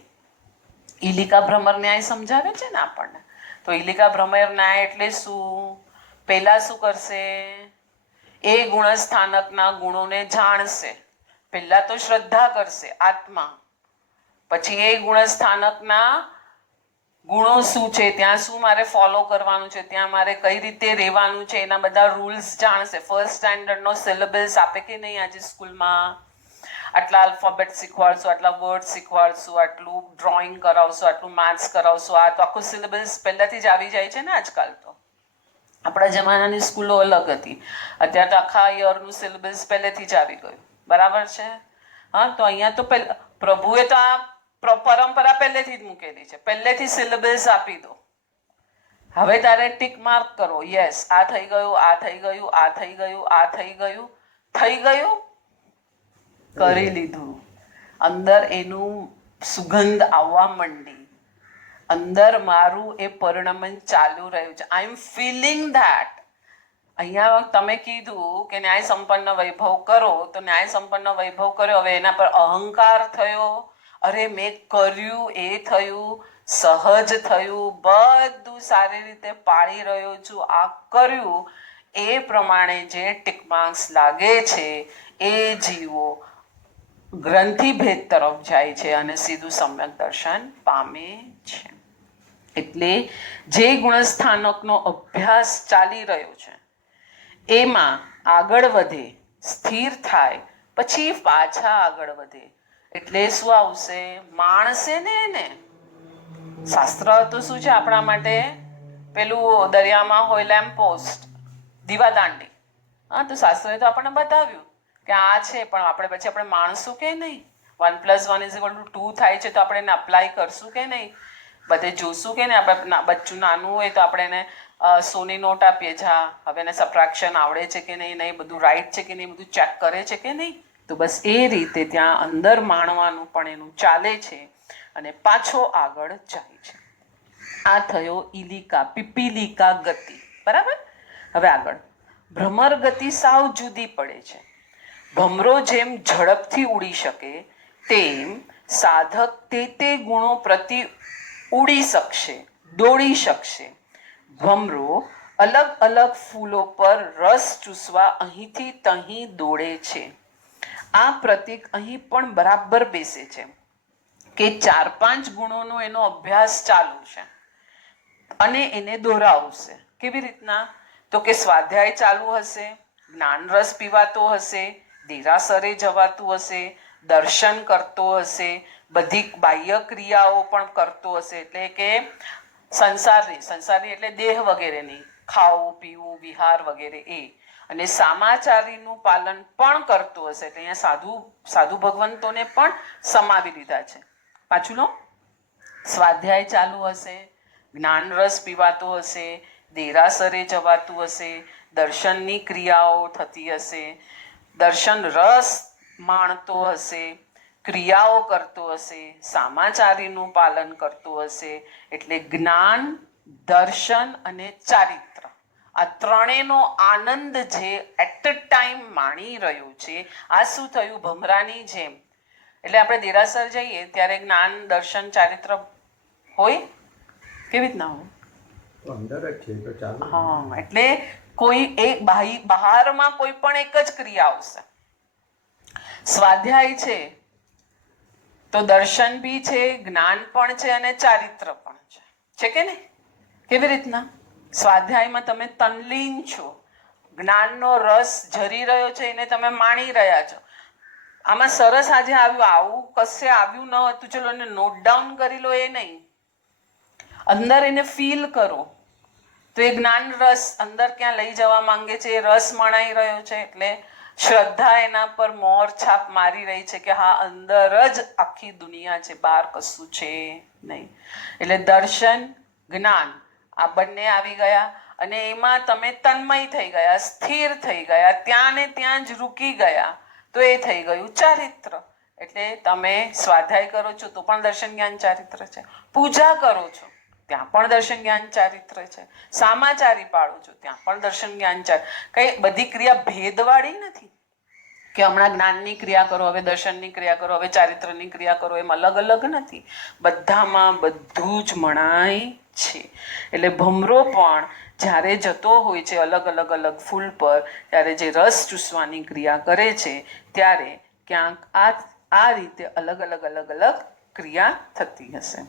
ઈલિકા ભ્રમર ન્યાય સમજાવે છે ને આપણને. તો ઈલિકા ભ્રમર ન્યાય એટલે શું? પહેલા શું કરશે? એ ગુણસ્થાનકના ગુણોને જાણશે. પહેલા તો શ્રદ્ધા કરશે આત્મા, પછી એ ગુણસ્થાનકના ગુણો શું છે, ત્યાં શું મારે ફોલો કરવાનું છે, ત્યાં મારે કઈ રીતે રહેવાનું છે, એના બધા રૂલ્સ જાણશે. ફર્સ્ટ સ્ટાન્ડર્ડનો સિલેબસ આપે કે નહીં આજે સ્કૂલમાં? આટલા આલ્ફાબેટ શીખવાડશું, આટલા વર્ડ શીખવાડશું, આટલું ડ્રોઈંગ કરાવશું, આટલું મેથ્સ કરાવશું. આ તો આખું સિલેબસ પહેલાથી જ આવી જાય છે ને આજકાલ તો. આપણા જમાનાની સ્કૂલો અલગ હતી, અત્યારે તો આખા યરનું સિલેબસ પહેલેથી જ આવી ગયું. બરાબર છે? હા, તો અહીંયા તો પ્રભુએ તો આ પરંપરા પહેલેથી જ મૂકેલી છે. પહેલેથી સિલેબસ આપી દો. હવે તારે ટીક માર્ક કરો, યસ આ થઈ ગયું, આ થઈ ગયું, આ થઈ ગયું, આ થઈ ગયું, થઈ ગયું, કરી લીધું. અંદર એનું સુગંધ આવવા માંડી, અંદર મારું એ પરિણમન ચાલુ રહ્યું છે. આઈ એમ ફીલિંગ ધેટ. અહીંયા તમે કીધું કે ન્યાય સંપન્ન વૈભવ કરો, તો ન્યાય સંપન્ન વૈભવ કર્યો, હવે એના પર અહંકાર થયો, અરે મેં કર્યું એ થયું, સહજ થયું, બધું સારી રીતે પાળી રહ્યો છું, આ કર્યું, એ પ્રમાણે જે ટીક માર્ક્સ લાગે છે એ જીવો ગ્રંથિભેદ તરફ જાય છે અને સીધું સમ્યક દર્શન પામે છે. એટલે જે ગુણસ્થાનકનો અભ્યાસ ચાલી રહ્યો છે એમાં આગળ વધે, સ્થિર થાય, પછી પાછા આગળ વધે. એટલે શું આવશે? માણસે ને એને શાસ્ત્ર તો શું છે આપણા માટે? પેલું દરિયામાં હોય લેમ્પ પોસ્ટ, દીવાદાંડી. હા, તો શાસ્ત્રએ તો આપણને બતાવ્યું કે આ છે, પણ આપણે પછી આપણે માણશું કે નહીં? 1 + 1 = 2 થાય છે તો આપણે એને અપ્લાય કરશું કે નહીં? બધે જોશું કે નહીં? આપણે બચ્ચું નાનું હોય તો આપણે એને સોની નોટ આપીએ, જા હવે એને સબટ્રેક્શન આવડે છે કે નહીં, નહીં બધું રાઈટ છે કે નહીં, બધું ચેક કરે છે કે નહીં. તો બસ એ રીતે ત્યાં અંદર માણવાનું પણ એનું ચાલે છે અને પાછો આગળ જાય છે. આ થયો ઈલિકા, પીપીલિકા ગતિ. બરાબર? હવે આગળ ભ્રમર ગતિ સાવ જુદી પડે છે. ભમરો જેમ ઝડપથી ઉડી શકે તેમ સાધક તે ગુણો પ્રતિ ઉડી શકશે, દોડી શકશે. ભમરો અલગ અલગ ફૂલો પર રસ ચૂસવા અહીંથી તહીં દોડે છે. આ પ્રતીક અહીં પણ બરાબર બેસે છે. કે 4-5 ગુણોનો એનો અભ્યાસ ચાલુ છે અને એને દોહરાવશે. કેવી રીતના? તો કે સ્વાધ્યાય ચાલુ હશે, જ્ઞાન રસ પીવાતો હશે, દેરાસરે જવાતું હશે, દર્શન કરતો હશે, બધી બાહ્ય ક્રિયાઓ પણ કરતો હશે, એટલે કે સંસારની એટલે દેહ વગેરેની, ખાવું પીવું વિહાર વગેરે એ, અને સામાચારીનું પાલન પણ કરતો હશે. એટલે અહીંયા સાધુ ભગવંતોને પણ સમાવી લીધા છે. પાછું લો, સ્વાધ્યાય ચાલુ હશે, જ્ઞાન રસ પીવાતો હશે, દેરાસરે જવાતું હશે, દર્શનની ક્રિયાઓ થતી હશે, દર્શન રસ માણતો હશે, ક્રિયાઓ કરતો હશે, સામાચારીનું પાલન કરતો હશે. એટલે જ્ઞાન, દર્શન અને ચારિત્ર, આ ત્રણેયનો આનંદ જે એટ અ ટાઈમ માણી રહ્યો છે. આ શું થયું? ભમરાની જેમ. એટલે આપણે દેરાસર જઈએ ત્યારે જ્ઞાન, દર્શન, ચારિત્ર હોય. કેવી રીતના હોય? તો અંદર જ છે તો ચાલુ. હા, એટલે કોઈ એક બહારમાં કોઈ પણ એક જ ક્રિયા આવશે. સ્વાધ્યાય છે તો દર્શન બી છે, જ્ઞાન પણ છે અને ચારિત્ર પણ છે. છે કે નહીં? કેવી રીતના? સ્વાધ્યાયમાં તમે તલ્લીન છો, જ્ઞાનનો રસ ઝરી રહ્યો છે, એને તમે માણી રહ્યા છો. આમાં સરસ આજે આવ્યું, આવું કશે આવ્યું ન હતું, ચલો એને નોટ ડાઉન કરી લો, એ નહીં, અંદર એને ફીલ કરો. તો એ જ્ઞાન રસ અંદર ક્યાં લઈ જવા માંગે છે, એ રસ મણાઈ રહ્યો છે. એટલે શ્રદ્ધા એના પર મોર છાપ મારી રહી છે કે હા, અંદર જ આખી દુનિયા છે, બહાર કશું છે નહીં. એટલે દર્શન, જ્ઞાન આ બંને આવી ગયા અને એમાં તમે તન્મય થઈ ગયા, સ્થિર થઈ ગયા, ત્યાં ને ત્યાં જ રૂકી ગયા. તો એ થઈ ગયું ચારિત્ર. એટલે તમે સ્વાધ્યાય કરો છો તો પણ દર્શન જ્ઞાન ચારિત્ર છે, પૂજા કરો છો ત્યાં પણ દર્શન જ્ઞાન ચારિત્ર છે, સામાચારી પાડો છો ત્યાં પણ દર્શન જ્ઞાન ચારિત્ર. કઈ બધી ક્રિયા ભેદવાળી નથી કે હમણાં જ્ઞાનની ક્રિયા કરો, હવે દર્શનની ક્રિયા કરો, હવે ચારિત્રની ક્રિયા કરો, એમ અલગ અલગ નથી. બધામાં બધું જ મણાય છે. એટલે ભમરો પણ જ્યારે જતો હોય છે અલગ અલગ ફૂલ પર, ત્યારે જે રસ ચૂસવાની ક્રિયા કરે છે ત્યારે ક્યાંક આ રીતે અલગ અલગ ક્રિયા થતી હશે.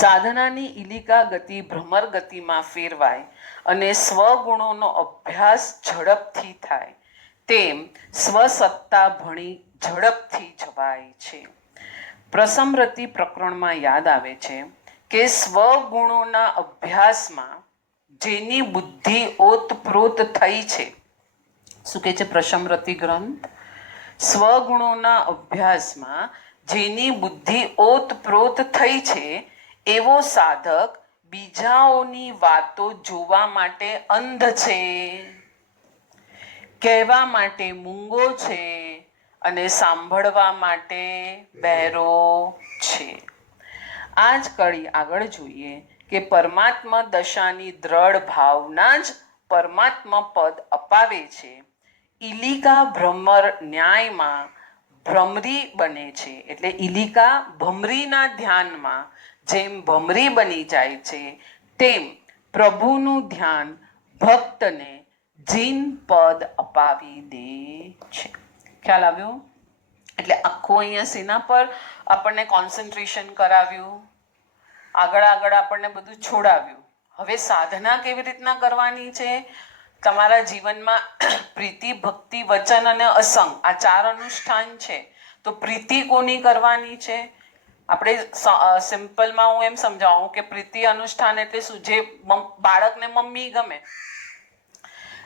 સાધનાની ઇલિકા ગતિ ભ્રમર ગતિમાં ફેરવાય અને સ્વગુણોનો અભ્યાસ ઝડપથી થાય, તેમ સ્વસત્તા ભણી ઝડપથી જવાય છે. પ્રસમરતિ પ્રકરણમાં યાદ આવે છે કે સ્વગુણોના અભ્યાસમાં જેની બુદ્ધિ ઓતપ્રોત થઈ છે, શું કહે છે પ્રસમરતિ ગ્રંથ? સ્વગુણોના અભ્યાસમાં જેની બુદ્ધિ ઓતપ્રોત થઈ છે એવો સાધક બીજાઓની વાતો જોવા માટે અંધ છે, કહેવા માટે મૂંગો છે અને સાંભળવા માટે બહેરો છે. આ જ કડી આગળ જોઈએ કે પરમાત્મા દશાની દ્રઢ ભાવના જ પરમાત્મા પદ અપાવે છે. ઇલિકા ભ્રમર ન્યાયમાં ભ્રમરી બને છે. એટલે ઇલિકા ભમરીના ધ્યાનમાં જેમ ભમરી બની જાય છે, તેમ પ્રભુનું ધ્યાન ભક્તને જીન પદ અપાવી દે છે. ખ્યાલ આવ્યો? એટલે આખું અહીંયા સેના પર આપણને કોન્સન્ટ્રેશન કરાવ્યું, આગળ આપણને બધું છોડાવ્યું. હવે સાધના કેવી રીતના કરવાની છે? તમારા જીવનમાં પ્રીતિ, ભક્તિ, વચન અને અસંગ આ 4 અનુષ્ઠાન છે. તો પ્રીતિ કોની કરવાની છે? આપણે સિમ્પલમાં હું એમ સમજાવું કે પ્રીતિ અનુષ્ઠાન એટલે શું? જે બાળકને મમ્મી ગમે,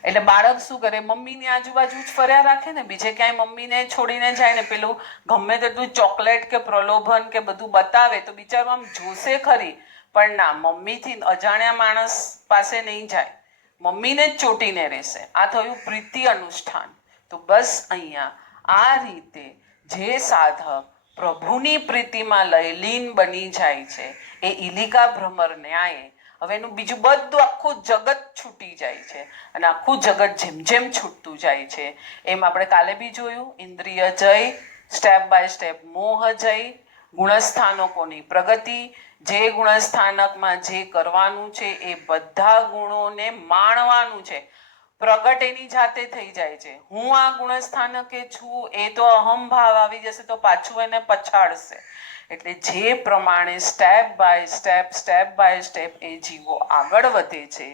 એટલે બાળક શું કરે? મમ્મીની આજુબાજુ જ ફર્યા રાખે ને, બીજે ક્યાંય મમ્મીને છોડીને જાય ને, પેલું ગમે તેટલું ચોકલેટ કે પ્રલોભન કે બધું બતાવે તો બિચારું આમ જોશે ખરી, પણ ના, મમ્મીથી અજાણ્યા માણસ પાસે નહીં જાય, મમ્મીને જ ચોટીને રહેશે. આ થયું પ્રીતિ અનુષ્ઠાન. તો બસ અહીંયા આ રીતે જે સાધક પ્રભુની પ્રીતિમાં લયલીન બની જાય છે એ ઇલિકા ભ્રમર ન્યાયે હવે એનું બીજું બધું આખું જગત છૂટી જાય છે. અને આખું જગત જેમ જેમ છૂટતું જાય છે એમ આપણે કાલે બી જોયું, ઇન્દ્રિય જય, સ્ટેપ બાય સ્ટેપ મોહ જય, ગુણસ્થાનકોની પ્રગતિ, જે ગુણસ્થાનકમાં જે કરવાનું છે એ બધા ગુણોને માણવાનું છે. પ્રગટ એની જાતે થઈ જાય છે. હું આ ગુણસ્થાનકે છું એ તો અહમ ભાવ આવી જશે તો પાછું એને પછાડશે. એટલે જે પ્રમાણે સ્ટેપ બાય સ્ટેપ એ જીવો આગળ વધે છે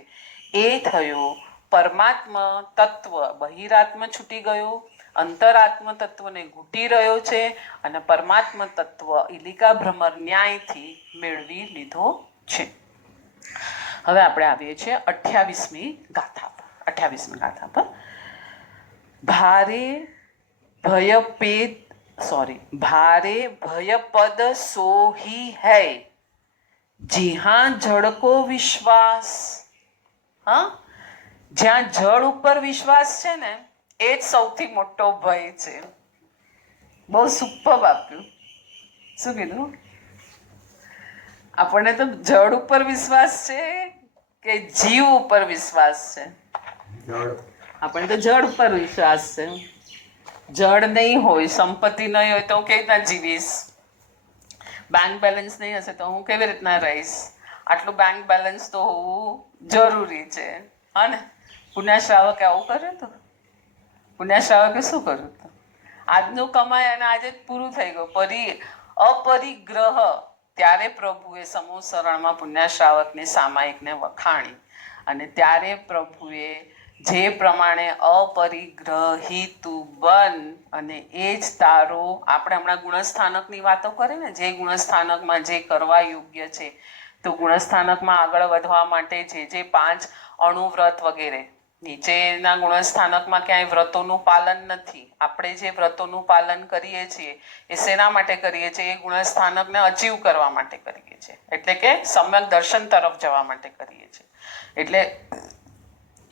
એ થયો પરમાત્મા તત્વ. બહિરાત્મ છૂટી ગયો, અંતરાત્મ તત્વને ઘૂંટી રહ્યો છે અને પરમાત્મ તત્વ ઇલિકા ભ્રમર ન્યાયથી મેળવી લીધો છે. હવે આપણે આવીએ છીએ 28મી ગાથા પર. 28મી ગાથા પર भारे भय पद सोही है जिहां जड़ को विश्वास. હા, જ્યાં જળ ઉપર વિશ્વાસ છે ને એ જ સૌથી મોટો ભય છે. બહુ સુપર આપ્યું. શું કીધું? આપણને તો જળ ઉપર વિશ્વાસ છે કે જીવ ઉપર વિશ્વાસ છે? આપણને તો જળ ઉપર વિશ્વાસ છે. જળ નહીં હોય, સંપત્તિ નહીં હોય તો હું કેવી રીતના જીવીશ? બેંક બેલેન્સ નહીં હશે તો હું કેવી રીતના રહીશ? આટલું બેંક બેલેન્સ તો હોવું જરૂરી છે. હા ને? પુણ્યશ્રાવકે આવું કર્યું હતું? પુણ્યશ્રાવકે શું કર્યું હતું? આજનું કમાય અને આજે જ પૂરું થઈ ગયું. અપરિગ્રહ. ત્યારે પ્રભુએ સમૂહ શરણમાં પુણ્યશ્રાવકની સામાયિકને વખાણી અને ત્યારે પ્રભુએ જે પ્રમાણે અપરિગ્રહી તું બન અને એ જ તારો, આપણે હમણાં ગુણસ્થાનકની વાતો કરી ને, જે ગુણસ્થાનકમાં જે કરવા યોગ્ય છે, તો ગુણસ્થાનકમાં આગળ વધવા માટે જે 5 અણુવ્રત વગેરે, નીચેના ગુણસ્થાનકમાં ક્યાંય વ્રતોનું પાલન નથી. આપણે જે વ્રતોનું પાલન કરીએ છીએ એ શેના માટે કરીએ છીએ? એ ગુણસ્થાનકને અચીવ કરવા માટે કરીએ છીએ, એટલે કે સમ્યક દર્શન તરફ જવા માટે કરીએ છીએ. એટલે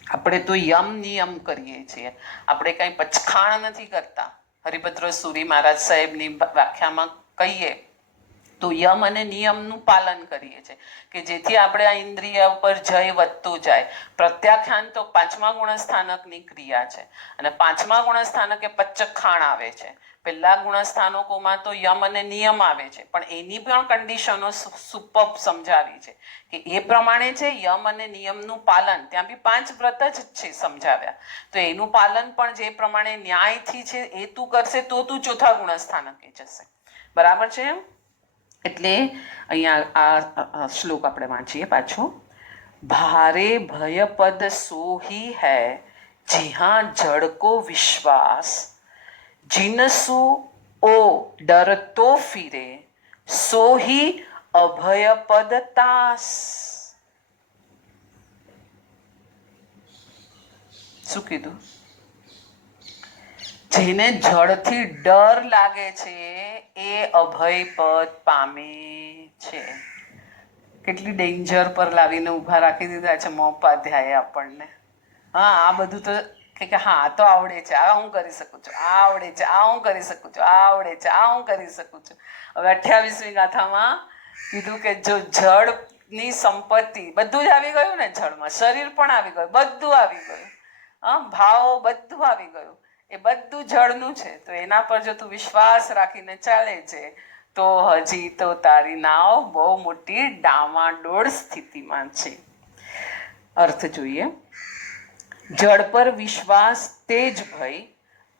આપણે તો યમ નિયમ કરીએ છીએ, આપણે કંઈ પચખાણ નથી કરતા. હરિભદ્ર સુરી મહારાજ સાહેબની વ્યાખ્યામાં કહીએ તો યમ અને નિયમનું પાલન કરીએ છીએ કે જેથી આપણે આ ઇન્દ્રિય ઉપર જય વધતું જાય. પ્રત્યાખ્યાન તો 5મા ગુણસ્થાનકની ક્રિયા છે અને 5મા ગુણસ્થાનકે પચખાણ આવે છે. પહેલા ગુણસ્થાનકોમાં તો યમ અને નિયમ આવે છે, પણ એની પણ કન્ડિશનો સુપર સમજાવી છે કે એ પ્રમાણે છે યમ અને નિયમનું પાલન. ત્યાં બી 5 વ્રત જ છે સમજાવ્યા, તો એનું પાલન પણ જે પ્રમાણે ન્યાયથી છે એ તું કરશે તો તું ચોથા ગુણસ્થાનકે જશે. બરાબર છે? એટલે અહીંયા આ શ્લોક આપણે વાંચીએ પાછો. ભારે ભય પદ સોહી હૈ જીહાં જડ કો વિશ્વાસ, जिनसु ओ डरतो फिरे सोही अभय पद तास. શું કીધું? જેને જળથી ડર લાગે છે એ અભય પદ પામે છે. કેટલી ડેન્જર પર લાવીને ઊભા રાખી દીધા છે મહોપાધ્યાય આપણને. હા, આ બધું તો કે હા તો આવડે છે, આ હું કરી શકું છું, આ આવડે છે, આ હું કરી શકું છું, આ આવડે છે, આ હું કરી શકું છું. હવે 28મી ગાથામાં કીધું કે જો જળની સંપત્તિ બધું જ આવી ગયું ને, જળમાં શરીર પણ આવી ગયું, બધું આવી ગયું, હા, ભાવ બધું આવી ગયું, એ બધું જળનું છે. તો એના પર જો તું વિશ્વાસ રાખીને ચાલે છે તો હજી તો તારી નાવ બહુ મોટી ડામાડોળ સ્થિતિમાં છે. અર્થ જોઈએ. જળ પર વિશ્વાસ તેજ ભય,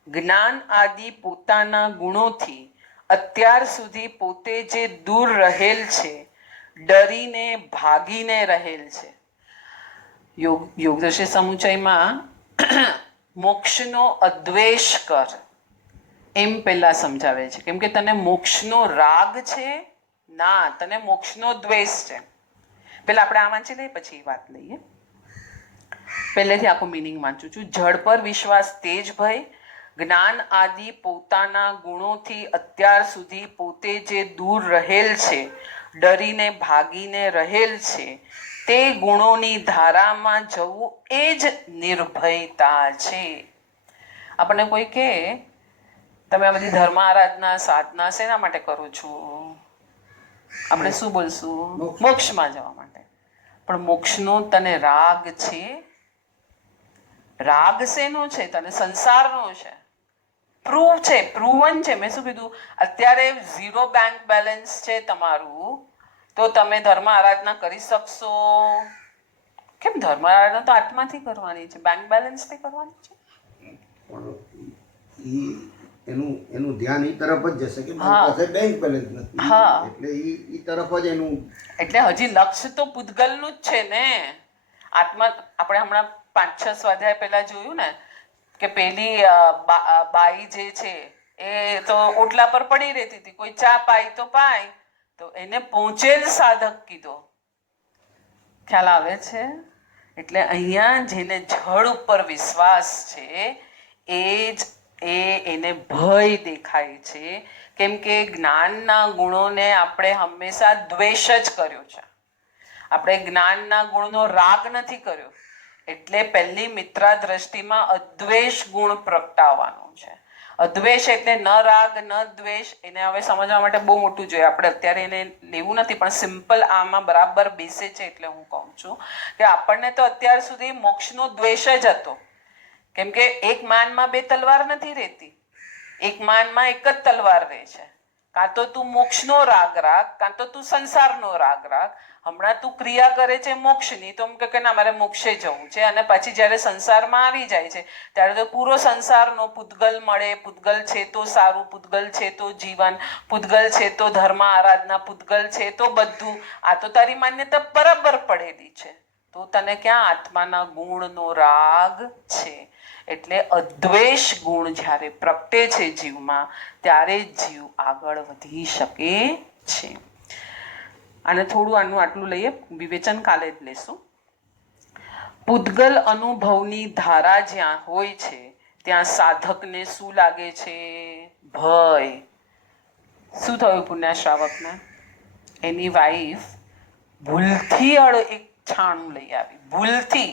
જ્ઞાન આદિ પોતાના ગુણોથી અત્યાર સુધી પોતે જે દૂર રહેલ છે, ડરીને ભાગીને રહેલ છે. યોગદર્શી સમુચયમાં મોક્ષનો અદ્વેષ કર એમ પહેલા સમજાવે છે, કેમ કે તને મોક્ષનો રાગ છે ના, તને મોક્ષનો દ્વેષ છે. પેલા આપણે આ વાંચી લઈએ પછી એ વાત લઈએ. પહેલેથી આખું મિનિંગ વાંચું છું. જળ પર વિશ્વાસ તેજ ભય, જ્ઞાન આદિ પોતાના ગુણોથી અત્યાર સુધી પોતે જે દૂર રહેલ છે, ડરીને ભાગીને રહેલ છે, તે ગુણોની ધારામાં જવું એ જ નિર્ભયતા છે. આપણને કોઈ કહે તમે આ બધી ધર્મ આરાધના સાધના શેના માટે કરો છો? આપણે શું બોલશું? મોક્ષમાં જવા માટે. પણ મોક્ષનો તને રાગ છે? રાગ શેનો છે? તને સંસારનો છે. પ્રૂવ છે, પ્રૂવન છે. મેં શું કીધું? અત્યારે 0 બેંક બેલેન્સ છે તમારું, તો તમે ધર્મ આરાધના કરી શકશો? કેમ ધર્મ આરાધના તો આત્માથી કરવાની છે, બેંક બેલેન્સથી કરવાની છે. પણ ઈ એનું ધ્યાન ઈ તરફ જ જશે કે હા. મારી પાસે બેંક બેલેન્સ નથી, હા. એટલે ઈ તરફ જ એનું. એટલે હજી લક્ષ્ય તો પૂતગલનું જ છે ને. આત્મા આપણે હમણાં 5-6 સ્વાધ્યાય પહેલા જોયું ને કે પેલી બાઈ જે છે એ તો ઓટલા પર પડી રહેતી હતી, કોઈ ચા પાય તો એને પહોંચેલ સાધક કીધો. ખ્યાલ આવે છે? એટલે અહીંયા જેને જળ ઉપર વિશ્વાસ છે એને ભય દેખાય છે, કેમ કે જ્ઞાનના ગુણોને આપણે હંમેશા દ્વેષ જ કર્યો છે. આપણે જ્ઞાનના ગુણનો રાગ નથી કર્યો. એટલે પહેલી મિત્રા દ્રષ્ટિમાં અદ્વેષ ગુણ પ્રગટાવવાનો છે. અદ્વેષ એટલે ન રાગ ન દ્વેષ. એને હવે સમજવા માટે બહુ મોટું જોઈએ, આપણે અત્યારે એને લેવું નથી, પણ સિમ્પલ આમાં બરાબર બેસે છે. એટલે હું કહું છું કે આપણને તો અત્યાર સુધી મોક્ષનો દ્વેષ જ હતો, કેમ કે એક માનમાં 2 તલવાર નથી રહેતી, એક માનમાં એક જ તલવાર રહે છે. કાં તો તું મોક્ષનો રાગ રાખ, કાં તો તું સંસારનો રાગ રાખ. હમણાં તું ક્રિયા કરે છે મોક્ષની, તો એમ કે ના મારે મોક્ષે જવું છે, અને પછી જ્યારે સંસારમાં આવી જાય છે ત્યારે તો પૂરો સંસારનો પૂતગલ મળે. પૂતગલ છે તો સારું, પૂતગલ છે તો જીવન, પૂતગલ છે તો ધર્મ આરાધના, પૂતગલ છે તો બધું. આ તો તારી માન્યતા બરાબર પડેલી છે, તો તને ક્યાં આત્માના ગુણનો રાગ છે. એટલે અદ્વેષ ગુણ જ્યારે પ્રગટે છે જીવમાં, ત્યારે જીવ આગળ વધી શકે છે. અને થોડું આટલું લઈએ, વિવેચન કાલે જ લેશું. પૂતગલ અનુભવની ધારા જ્યાં હોય છે ત્યાં સાધકને શું લાગે છે? ભય. શું થયું પુણ્યશ્રાવકને? એની વાઈફ ભૂલથી એક છાણું લઈ આવી, ભૂલથી.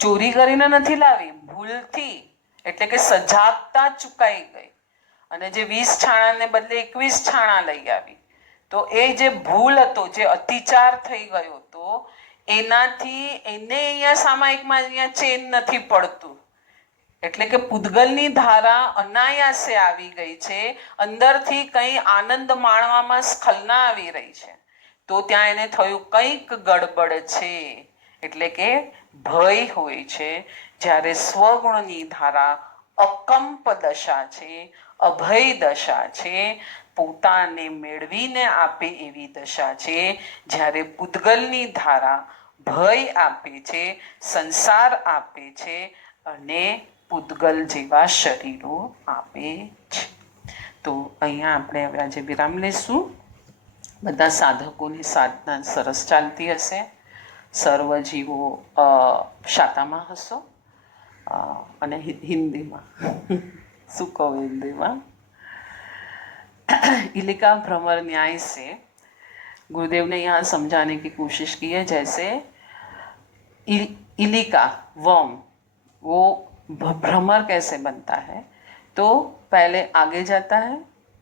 ચોરી કરીને નથી લાવી, ભૂલથી. એટલે કે સજાગતા ચૂકાઈ ગઈ, અને જે 20 છાણાને બદલે 21 છાણા લઈ આવી. તો એ જે ભૂલ હતો, જે અતિચાર થઈ ગયો હતો, એનાથી એને અહીંયા સામાયિકમાં અહીંયા ચેન નથી પડતું. એટલે કે પૂતગલની ધારા અનાયાસે આવી ગઈ છે, અંદરથી કંઈ આનંદ માણવામાં સ્ખલના આવી રહી છે. તો ત્યાં એને થયું કંઈક ગડબડ છે. એટલે કે ભય હોય છે. જ્યારે સ્વગુણની ધારા અકંપ દશા છે, અભય દશા છે, પોતાને મેળવીને આપે એવી દશા છે. જ્યારે પૂતગલની ધારા ભય આપે છે, સંસાર આપે છે, અને પૂતગલ જેવા શરીરો આપે છે. તો અહીંયા આપણે હવે આજે વિરામ લઈશું. બધા સાધકોની સાધના સરસ ચાલતી હશે. સર્વ જીવો શાતામાં હશો, અને હિન્દીમાં શું કહું હિન્દીમાં, इलिका भ्रमर न्याय से गुरुदेव ने यहाँ समझाने की कोशिश की है. जैसे इलिका वर्म, वो भ्रमर कैसे बनता है? तो पहले आगे जाता है,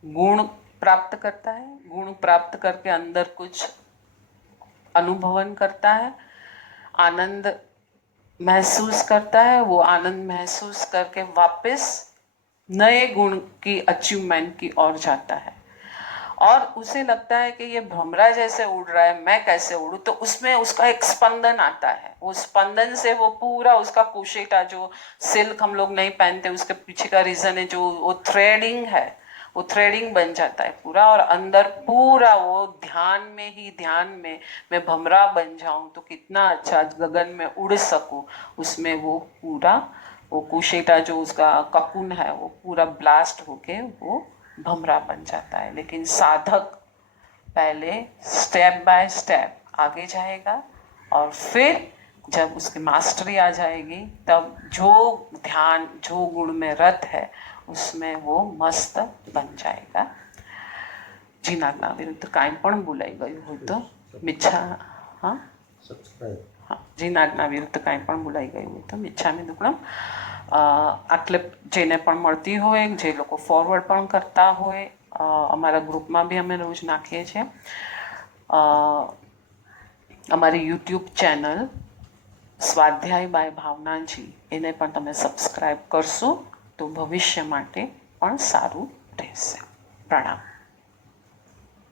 गुण प्राप्त करता है, गुण प्राप्त करके अंदर कुछ अनुभवन करता है, आनंद महसूस करता है. वो आनंद महसूस करके वापस नए गुण की अचीवमेंट की ओर जाता है, और उसे लगता है कि ये भ्रमरा जैसे उड़ रहा है, मैं कैसे उड़ूं? तो उसमें उसका एक स्पंदन आता है. वो स्पंदन से वो पूरा उसका कोशेटा, जो सिल्क हम लोग नहीं पहनते, उसके पीछे का रीजन है जो वो थ्रेडिंग है, वो थ्रेडिंग बन जाता है पूरा, और अंदर पूरा वो ध्यान में ही ध्यान में मैं भ्रमरा बन जाऊं तो कितना अच्छा, गगन में उड़ सकूं. उसमें वो पूरा वो कुशेटा जो उसका ककुन है वो पूरा ब्लास्ट होके वो भ्रमरा बन जाता है. लेकिन साधक पहले स्टेप बाय स्टेप आगे जाएगा, और फिर जब उसकी मास्टरी आ जाएगी तब जो ध्यान, जो गुण में रत है, उसमें वो मस्त बन जाएगा. જીનાના વિરુદ્ધ કાંઈ પણ બોલાઈ ગયું હોય તો મિચ્છા, હા હા, જીનાના વિરુદ્ધ કાંઈ પણ બોલાઈ ગયું હોય તો મિચ્છામી દુક્કડમ. આટલે જેને પણ મળતી હોય, જે લોકો ફોરવર્ડ પણ કરતા હોય, અમારા ગ્રુપમાં બી અમે રોજ નાખીએ છીએ. અમારી યુટ્યુબ ચેનલ સ્વાધ્યાય બાય ભાવનાજી, એને પણ તમે સબસ્ક્રાઈબ કરશો તો ભવિષ્ય માટે પણ સારું રહેશે. પ્રણામ.